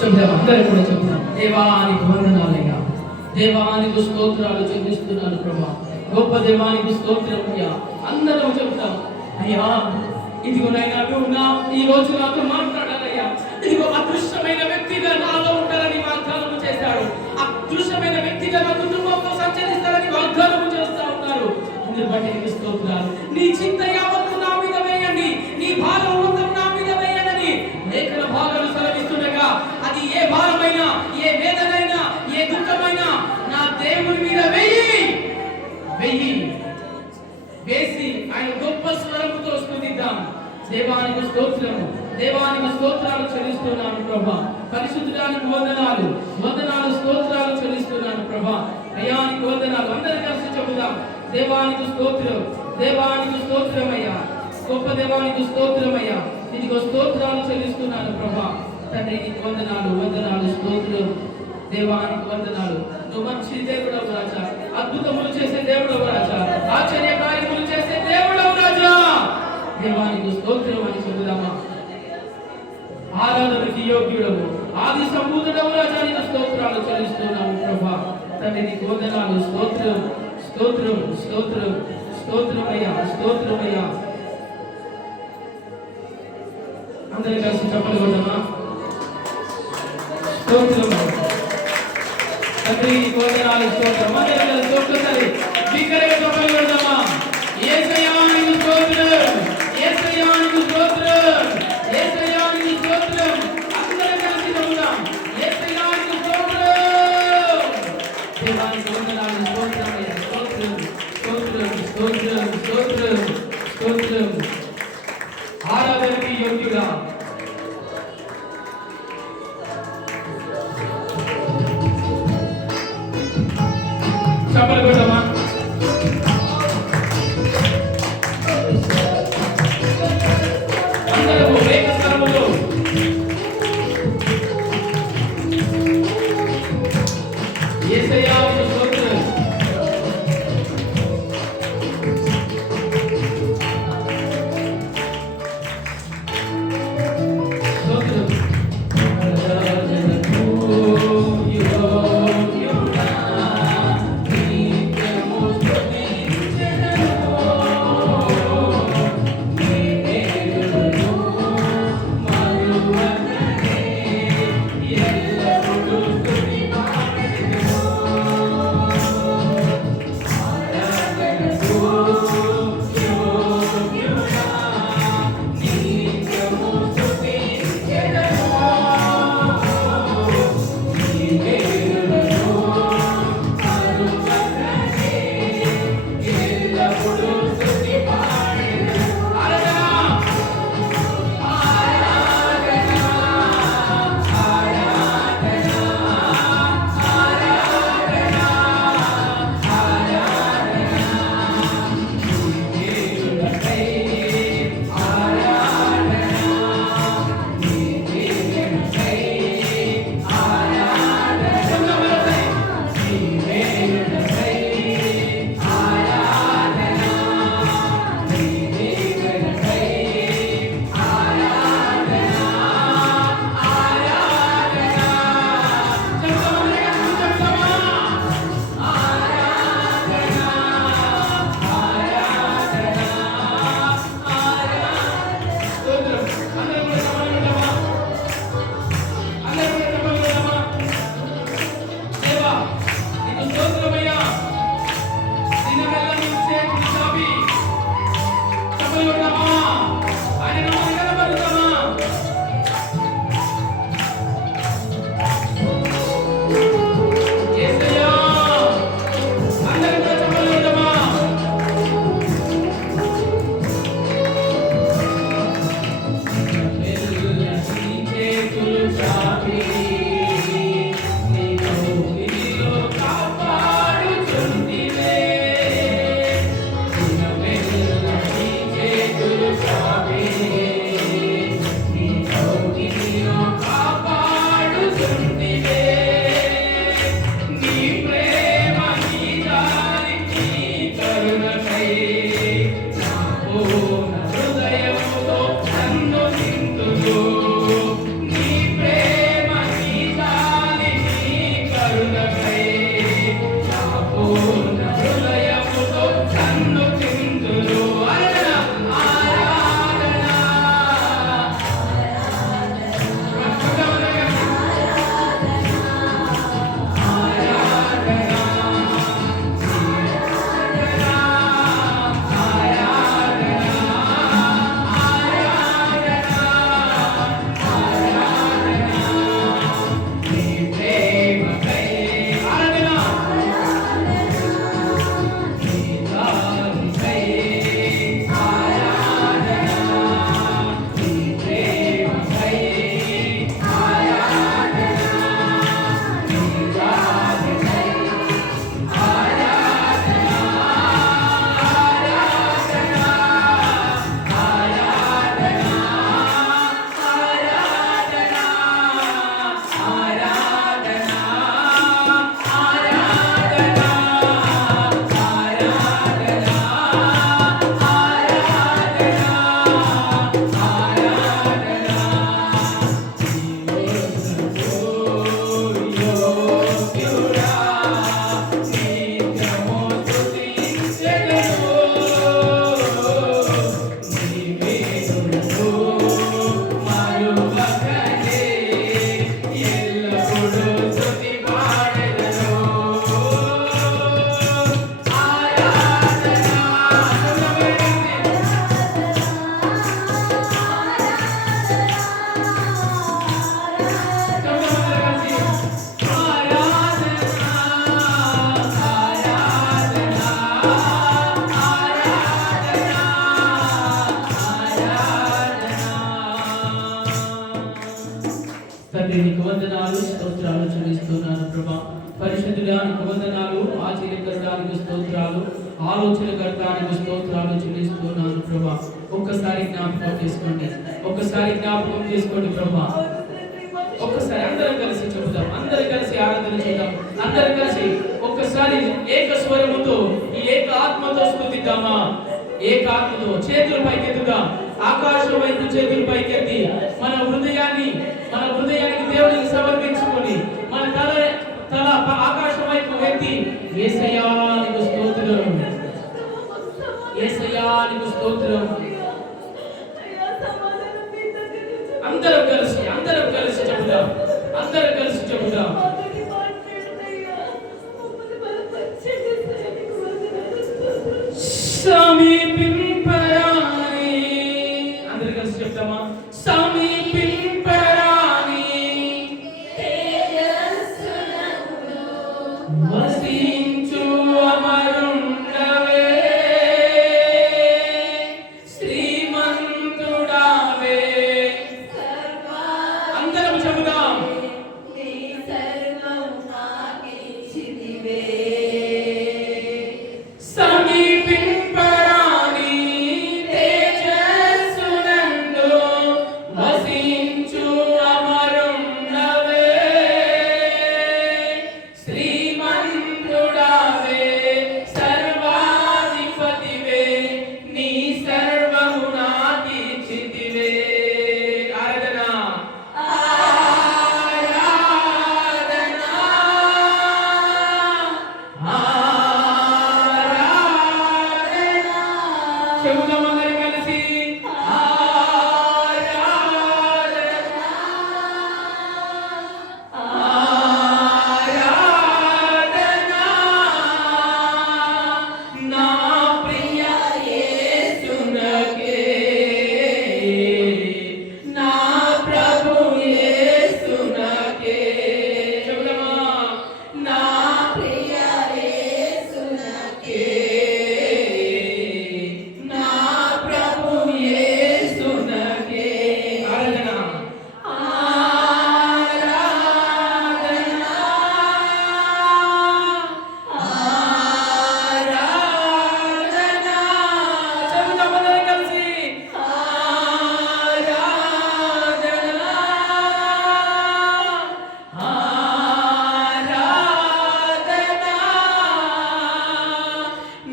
చెప్తాం, అందరూ కూడా చెప్తాం. దేవానికి వందనాలయ్యా, దేవానికి స్తోత్రాలు చెల్లిస్తున్నాను ప్రభా. గొప్ప దేవానికి స్తోత్రం అయ్యా. అందరం చెప్తాం అయ్యా, ఇదిగోనైనా నువ్వు ఈ రోజు నాతో మాట్లాడాలయ్యా. ఇదిగో అదృశ్యమైన వ్యక్తిగా నాలో ఉంటారని వాగ్దానం చేశాడు. అదృశ్యమైన వ్యక్తిగా నా కుటుంబంలో సంచరిస్తారని వాగ్దానం చేస్తా ఉన్నారు. అందుని బట్టి నీకు స్తోత్రాలు. నీ చింత యావత్తు నా మీద వేయండి, నీ భారం మొత్తం నా మీద వేయండి లేఖన భాగాలు సెలవిస్తుండగా, అది ఏ భారమైనా, ఏ వేదనైనా, ఏ దుఃఖమైనా నా దేవుని మీద వెయ్యి వేసి ఆయన గొప్ప స్వరముతో స్తుతిద్దాం. దేవానికి స్తోత్రము, దేవానికి స్తోత్రాలు చెల్లిస్తున్నాను ప్రభా. పరిశుద్ధానికి వందనాలు, వందనాలు స్తోత్రాలు చెల్లిస్తున్నాను ప్రభా. అయానికి వందనాలు. అందరూ కలిసి చెబుదాం, దేవానికి స్తోత్రం, దేవానికి స్తోత్రమయ్యా, గొప్ప దేవానికి స్తోత్రమయ్యా. ఇదిగో స్తోత్రాలు చెల్లిస్తున్నాను ప్రభా. తండ్రి నీకు వందనాలు, వందనాలు, స్తోత్రం. దేవానికి వందనాలు. నువ్వు మంచి దేవుడవు రాజా, అద్భుతములు చేసే దేవుడవు రాజా, ఆశ్చర్య కార్యములు చేసే దేవుడవు రాజా. దేవానికి స్తోత్రం అని చెబుదామా. ఆరాధనకి యోగ్యుడవు, ఆది సంపూర్ణుడవు రాజా, నీకు స్తోత్రాలు చెల్లిస్తున్నాము ప్రభా. తండ్రి నీకు వందనాలు, స్తోత్రం, స్తోత్రం, స్తోత్రం, స్తోత్రమయ్యా, స్తోత్రమయ్యా. అందరి కలిసి చెప్పలు కొట్టమా. స్తోత్రం తండ్రి నీకు వందనాలు, స్తోత్రం. అందరి కలిసి ఒక్కసారి బిగ్గరగా చెప్పలు కొడదామా. యేసయ్యా నీకు స్తోత్రం, యేసయ్యా నీకు స్తోత్రం, యేసయ్యా నీకు స్తోత్రం. అందరి కలిసి చెబుదాం, యేసయ్యా నీకు స్తోత్రం. దేవానికి వందనాలు, స్తోత్రమయ్యా, స్తోత్రం, స్తోత్రం, స్తోత్రం, స్తోత్రం, స్తోత్రం. ఆరాధనకి యోగ్యుడా. చెప్పలు కొడదామా. అందరూ ఏకస్వరములో యేసయ్యా నీకు స్తోత్రం. తండ్రి నీకు వందనాలు స్తోత్రాలు చెల్లిస్తున్నాను ప్రభా. పరిశుద్ధుడానికి వందనాలు, ఆశ్చర్యకరడానికి స్తోత్రాలు, ఆలోచనకర్తానికి స్తోత్రాలు చెల్లిస్తున్నాను ప్రభా. ఒక్కసారి జ్ఞాపకం చేసుకోండి, ఒక్కసారి జ్ఞాపకం చేసుకోండి ప్రభా. ఒక్కసారి అందరం కలిసి చెబుతాం, అందరం కలిసి ఆరాధన చేద్దాం, అందరం కలిసి ఒక్కసారి ఏక స్వరముతో ఈ ఏక ఆత్మతో స్తుతిద్దామా. ఏక ఆత్మతో చేతులు పైకెత్తుదాం, ఆకాశం వైపు చేతులు పైకెత్తి మన హృదయానికి దేవునికి సమర్పించుకొని మన తల ఆకాశం వైపు ఎత్తి యేసయ్యా నీకు స్తోత్రం, యేసయ్యా నీకు స్తోత్రం. అందరం కలిసి చెబుదాం, అందరం కలిసి చెబుదాం. సమీపింపరాని, అందరం కలిసి చెప్తామా? సమీపింపరాని వసించు అమరుండవే, శ్రీమంతుడావే. అందరం చెబుదాం. సమీపింపరాని తేజస్సునందు వసించు అమరుండవే, శ్రీమంతుడావే, సర్వాధిపతివే, నీ సర్వము నాకిచ్చితివే. ఆరాధన చెబుదాం అందరం కలిసి. నా ప్రియ యేసునకే, నా ప్రభు యేసునకే. చెబుదామా? నా ప్రియ యేసునకే, నా ప్రభు యేసునకే. ఆరాధన చెబుదాం అందరం కలిసి.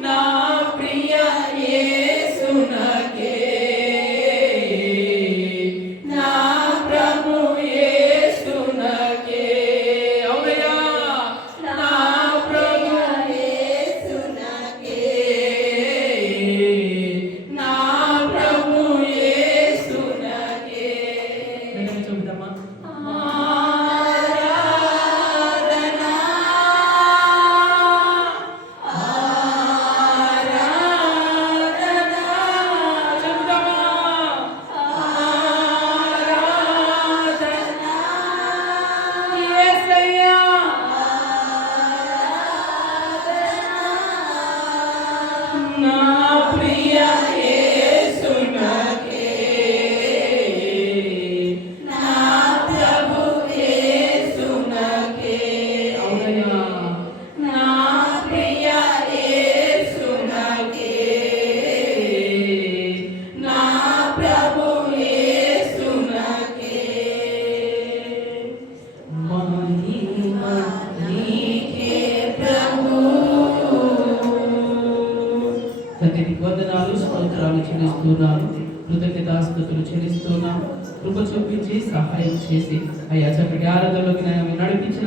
నా ప్రియ యేసునకే, నా ప్రభు యేసునకే. అవునయ్యా, నా ప్రభు యేసునకే, నా ప్రభు యేసునకే. వెంటనే చెబుదామా? నా ప్రియ యేసునకే, నా ప్రభు యేసునకే. అవునయ్యా, నా ప్రియ యేసునకే, నా ప్రభు యేసునకే. మహిమ నీకే ప్రభు. తండ్రి నీకు వందనాలు స్తోత్రాలు చెల్లిస్తున్నాను, కృతజ్ఞతాస్తుతులు చెల్లిస్తున్నాను. కృప చూపించి సహాయం చేసి అయ్యా చక్కటి ఆరాధనలోకి నడిపించిన